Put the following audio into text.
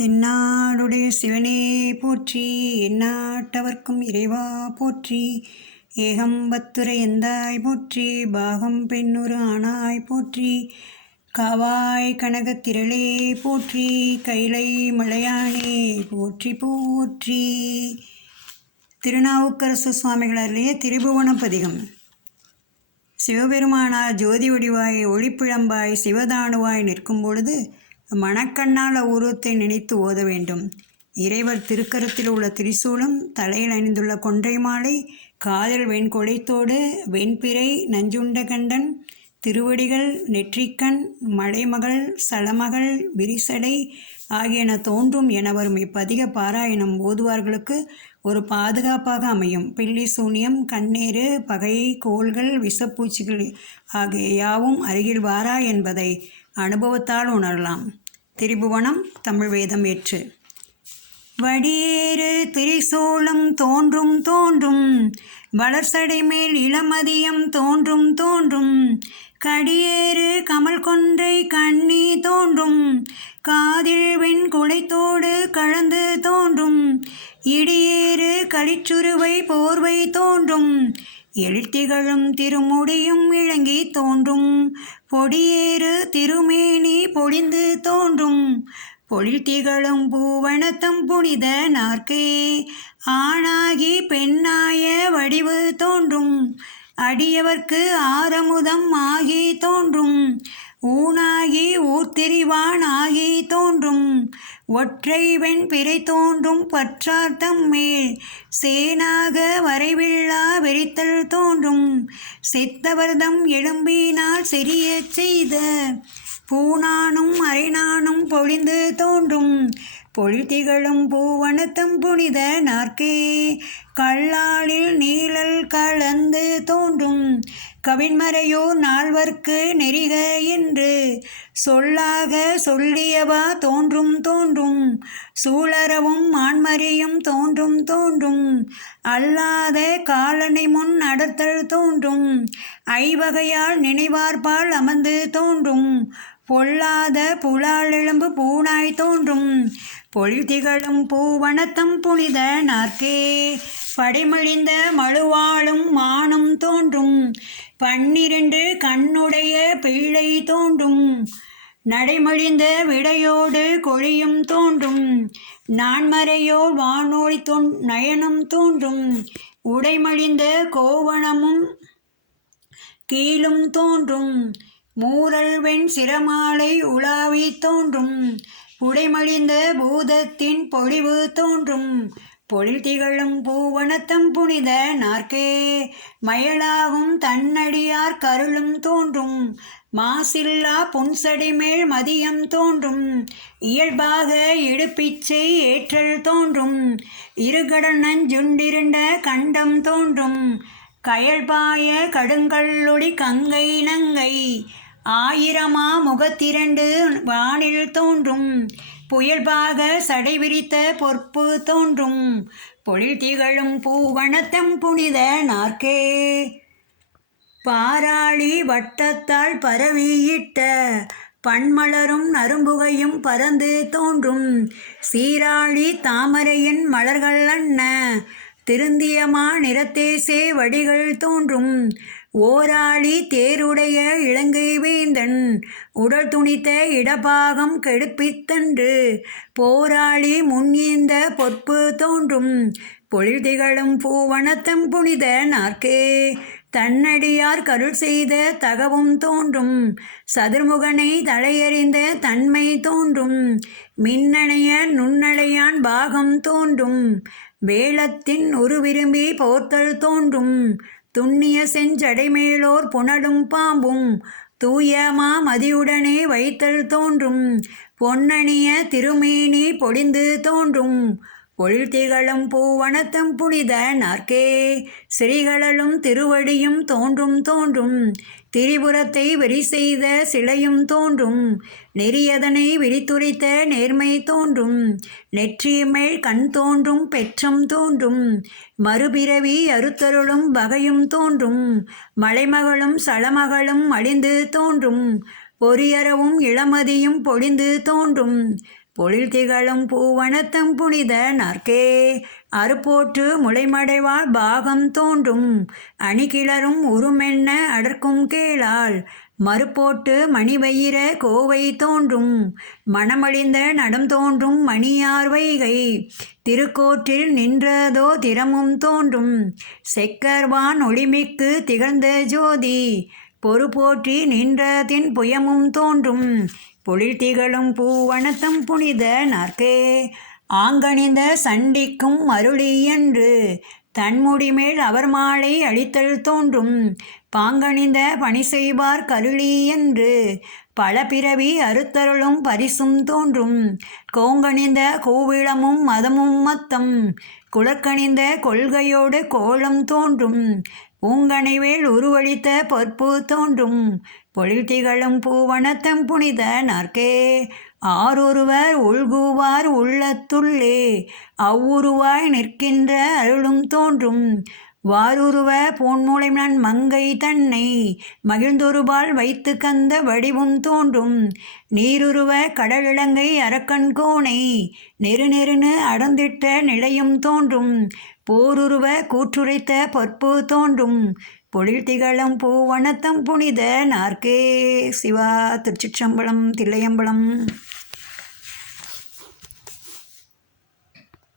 தென்னாடுடைய சிவனே போற்றி, எந்நாட்டவர்க்கும் இறைவா போற்றி. ஏகம்பத்துரை எந்தாய் போற்றி, பாகம் பெண்ணுரு ஆனாய் போற்றி. காவாய் கனகத் திரளே போற்றி, கைலை மலையானே போற்றி போற்றி. திருநாவுக்கரசு சுவாமிகள் அருளிய திரிபுவன பதிகம். சிவபெருமானார் ஜோதி வடிவாய் ஒளிப்பிழம்பாய் சிவதானுவாய் நிற்கும் பொழுது மணக்கண்ணால் உருவத்தை நினைத்து ஓத வேண்டும். இறைவர் திருக்கரத்தில் உள்ள திரிசூலம், தலையில் அணிந்துள்ள கொன்றை மாலை, காதல் வெண்கொடைத்தோடு, வெண்பிறை, நஞ்சுண்ட கண்டன், திருவடிகள், நெற்றிக்கண், மலைமகள், சலமகள், விரிசடை ஆகியன தோன்றும் என வரும் இப்பதிக பாராயணம் ஓதுவார்களுக்கு ஒரு பாதுகாப்பாக அமையும். பில்லி சூனியம், கண்ணேறு, பகை, கோள்கள், விஷப்பூச்சிகள் ஆகிய யாவும் அருகில் வாரா என்பதை அனுபவத்தால் உணரலாம். திரிபுவனம் தமிழ் வேதம் ஏற்று. வடியேறு திரிசூலம் தோன்றும் தோன்றும், வளர்சடை மேல் இளமதியம் தோன்றும் தோன்றும், கடியேறு கமல் கொன்றை கண்ணி தோன்றும், காதில் வெண் குடைத்தோடு கலந்து தோன்றும், இடியேறு களிச்சுருவை போர்வை தோன்றும், எழுத்திகளும் திருமுடியும் இழங்கி தோன்றும், பொடியேறு திருமேனி பொழிந்து தோன்றும், பொழில் திகழும் பூவனத்தம் புனித நாற்கே ஆணாகி பெண்ணாய வடிவு தோன்றும், அடியவர்க்கு ஆரமுதம் ஆகி தோன்றும், ஊனாகி ஊர்த்திரிவான் ஆகி தோன்றும், ஒற்றை வெண் பிறை தோன்றும் பற்றார்த்தம் மேல் சேனாக வரைவில்லா வெறித்தல் தோன்றும், செத்தவர்தம் எழும்பினால் செறிய செய்த பூனானும் அரைநானும் பொழிந்து தோன்றும், பொழித்திகளும் பூவனத்தம் புனித நாற்கே கல்லாலில் நீழல் கலந்து தோன்றும், கவின்மறையோர் நால்வர்க்கு நெறிக என்று சொல்லாக சொல்லியவா தோன்றும் தோன்றும், சூழறவும் மான்மறியும் தோன்றும் தோன்றும், அல்லாத காலனை முன் நடத்தல் தோன்றும், ஐவகையால் நினைவார்பால் அமர்ந்து தோன்றும், பொல்லாத புலாலெலும்பு பூனாய் தோன்றும், பொழிதிகளும் பூவனத்தம் புனித நாற்கே படைமழிந்த மழுவாளும் மானும் தோன்றும், 12 கண்ணுடைய பிள்ளை தோன்றும், நடைமழிந்த விடையோடு கொழியும் தோன்றும், நான்மறையோர் வானோழி நயனம் தோன்றும், உடைமழிந்த கோவணமும் கீழும் தோன்றும், மூரல் வெண் சிரமாலை உலாவி தோன்றும், உடைமழிந்த பூதத்தின் பொழிவு தோன்றும், பொழில் திகழும் பூவனத்தம் புனித நாற்கே மயலாகும் தன்னடியார் கருளும் தோன்றும், மாசில்லா புன்சடை மேல் மதியம் தோன்றும், இயல்பாக இடுப்பிச்சை ஏற்றல் தோன்றும், இருகடல் நஞ்சுண்டிருண்ட கண்டம் தோன்றும், கயல்பாய கடுங்கல்லொளி கங்கை நங்கை ஆயிரமா முகத்திரண்டு வானில் தோன்றும், புயல்பாக சடை விரித்த பொற்பு தோன்றும், பொழில் திகழும் பூவனத்தம் புனித நாற்கே பாராளி வட்டத்தால் பரவியிட்ட பன்மலரும் நறும்புகையும் பறந்து தோன்றும், சீராளி தாமரையின் மலர்கள் அன்ன திருந்தியமா நிறத்தேசே வடிகள் தோன்றும், ஓராளி தேருடைய இலங்கை வேந்தன் உடல் துணித்த இடபாகம் கெடுப்பித்தன்று, போராளி முன்ஈந்த பொற்பு தோன்றும், பொழில் திகழும் பூவனத்தம் புனித நாற்கே தன்னடியார் கருள் செய்த தகவும் தோன்றும், சதுர்முகனை தலையறிந்த தன்மை தோன்றும், மின்னணைய நுண்ணலையான் பாகம் தோன்றும், வேளத்தின் ஒரு விரும்பி போர்த்தல் தோன்றும், துண்ணிய செஞ்சடைமேலோர் புனலும் பாம்பும் தூயமா மதியுடனே வைத்தல் தோன்றும், பொன்னணிய திருமேனி பொழிந்து தோன்றும், பொழில் திகழும் பூவனத்தம் புனித நாற்கே சிறிகளலும் திருவடியும் தோன்றும் தோன்றும், திரிபுரத்தை வெறி செய்த சிலையும் தோன்றும், நெறியதனை விரித்துரைத்த நேர்மை தோன்றும், நெற்றிமேல் கண் தோன்றும் பெற்றம் தோன்றும், மறுபிறவி அறுத்தருளும் வகையும் தோன்றும், மலைமகளும் சலமகளும் அழிந்து தோன்றும், பொறியறவும் இளமதியும் பொழிந்து தோன்றும், பொழில் திகழும் பூவனத்தம் புனித நார்க்கே. அறுபோற்று முளைமடைவாள் பாகம் தோன்றும் அணிகிளரும் உருமென்ன அடர்க்கும் கேளால் மறுபோட்டு மணிவயிர கோவை தோன்றும் மணமழிந்த நடம் தோன்றும் மணியார் வைகை திருக்கோற்றில் நின்றதோ திறமும் தோன்றும் செக்கர்வான் ஒளிமிக்கு திகழ்ந்த ஜோதி பொறுபோற்றி நின்றதின் புயமும் தோன்றும் பொழில் திகழும் பூவனத்தம் புனித நார்க்கே. ஆங்கணிந்த சண்டிக்கும் அருளி என்று தன்முடிமேல் அவர் மாலை அளித்தல் தோன்றும் பாங்கணிந்த பணி செய்வார் கருளி என்று பல பிறவி அறுத்தருளும் பரிசும் தோன்றும் கோங்கணிந்த கோவிளமும் மதமும் மத்தம் குலக்கணிந்த கொள்கையோடு கோலம் தோன்றும் பூங்கனைவேல் உருவளித்த பொற்பு தோன்றும் பொழில் திகழும் பூவனத்தம் புனித நார்க்கே. ஆரொருவர் உள்குவார் உள்ளத்துள்ளே அவ்வுருவாய் நிற்கின்ற அருளும் தோன்றும் வாருருவ பூன்முளைமன் மங்கை தன்னை மகிழ்ந்தொருபால் வைத்து கந்த வடிவும் தோன்றும் நீருருவ கடலிளங்கை அரக்கன் கோணை நெருநெருனு அடர்ந்திட்ட நிலையும் தோன்றும் போருருவ கூற்றுரைத்த பொற்பு தோன்றும் பொழில் திகழும் பூவனத்தம் புனித நார்க்கே. சிவா. திருச்சிற்றம்பலம். தில்லையம்பலம்.